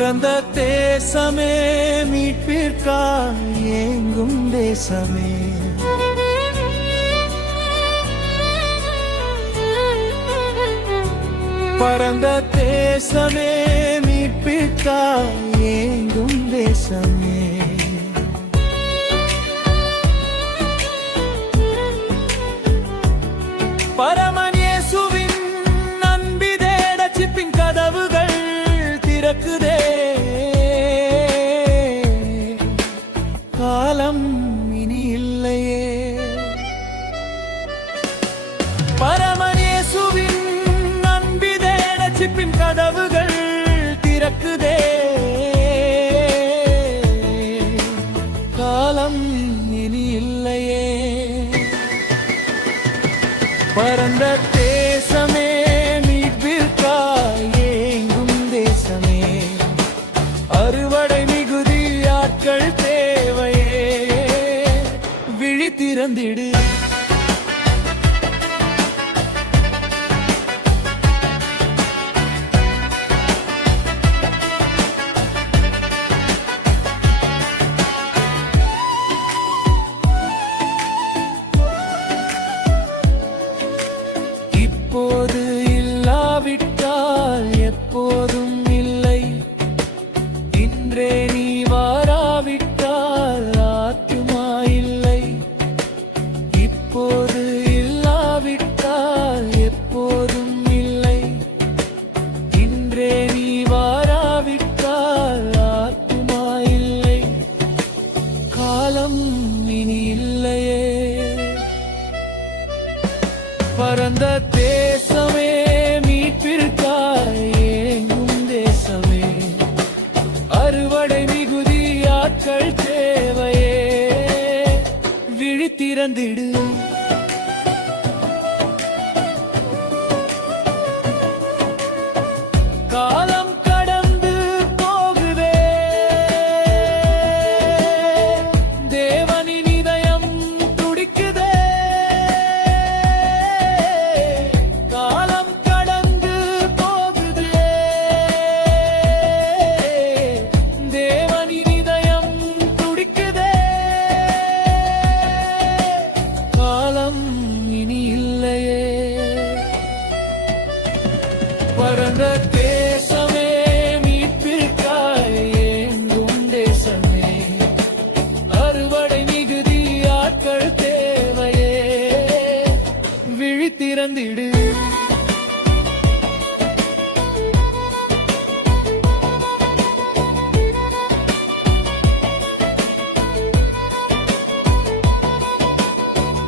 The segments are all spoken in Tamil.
பரந்த தேசமே மீட்பிற்காய் ஏங்கும் தேசமே, பரந்த தேசமே மீட்பிற்காய் ஏங்கும் தேசமே. பரமன் இயேசுவின் அன்பிதே ரட்சிப்பின் கதவுகள் திறக்குதே, காலம் இனி இல்லையே. பரமன் இயேசுவின் அன்பிதே ரட்சிப்பின் கதவுகள் திறக்குதே, காலம் இனி இல்லையே. பரந்த தேசமே மீட்பிற்காய் ஏங்கும் தேசமே, அறுவடை மிகுதி ஆட்கள் தேவையே, விழி திறந்திடு. இப்போது இல்லாவிட்டால் எப்போதும் இல்லை, இன்றே நீ வாராவிட்டால் ஆத்துமா இல்லை. இப்போது இல்லாவிட்டால் எப்போதும் இல்லை, இன்றே நீ வாராவிட்டால் ஆத்துமா இல்லை, காலம் இனி இல்லையே. பரந்த தேசமே மீட்பிற்காய் ஏங்கும் தேசமே, அறுவடை மிகுதி ஆட்கள் தேவையே, விழி திறந்திடு. காலம் கடந்து போகுதே, தேவனின் இதயம் துடிக்குதே. காலம் கடந்து போகுதே, தேவனின் இதயம் துடிக்குதே, காலம் இனி இல்லையே. பரந்த தேசமே மீட்பிற்காய் ஏங்கும் தேசமே, அறுவடை மிகுதி ஆட்கள் தேவையே, விழி திறந்திடு.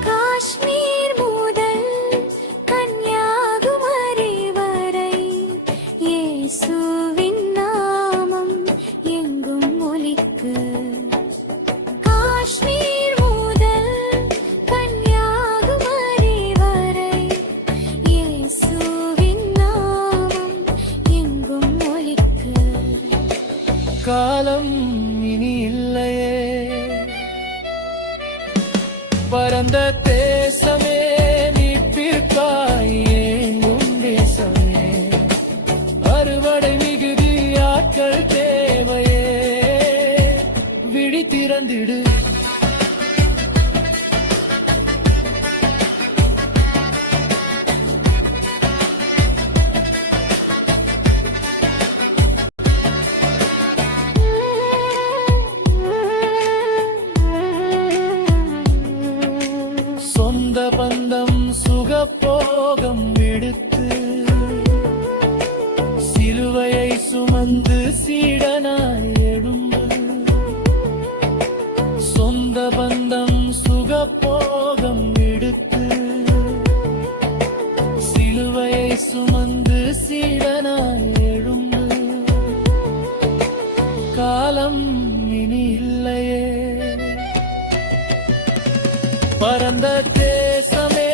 காஷ்மீர் முதல் கன்னியாகுமரி வரை இயேசுவின் நாமம் எங்கும் ஒலிக்கு. காஷ்மீர் முதல் கன்னியாகுமரி வரை இயேசுவின் நாமம் எங்கும் ஒலிக்கு, காலம் இனி இல்லையே. பரந்த தேசமே மீட்பிற்காய் ஏங்கும் தேசமே, அறுவடை மிகுதி ஆட்கள் தேவையே, விழி திறந்திடு. சொந்த பந்தம் சுகப்போகம் விடுத்து, சிலுவையை சுமந்து சீடனாய் எழும்பு. சொந்த பந்தம் சுகப்போகம் விடுத்து, சிலுவையை சுமந்து சீடனாய் எழும்பு, காலம் இனி இல்லையே. பரந்த தேசமே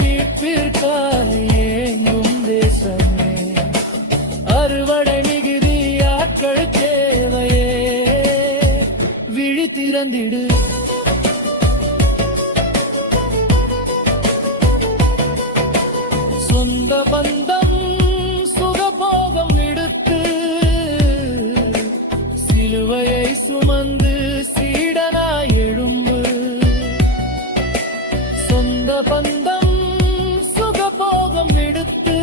மீட்பிற்காய் ஏங்கும் தேசமே, அறுவடை மிகுதி ஆட்கள் தேவையே, விழி திறந்திடு. சொந்த பந்தம் சுகபோகம் விடுத்து, சிலுவையை சுமந்து சீடனாய் எழும்பு சொந்த பந்தம் சுகபோகம் விடுத்து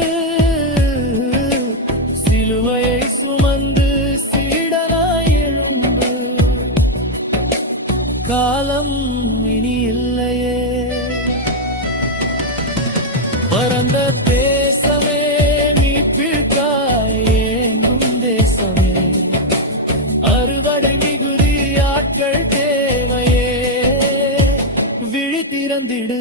சிலுவையை சுமந்து சீடனாய் எழும்பு காலம் இனி இல்லையே பரந்த தேசமே மீட்பிற்காய் ஏங்கும் தேசமே அறுவடை மிகுதி ஆட்கள் தேவையே விழி திறந்திடு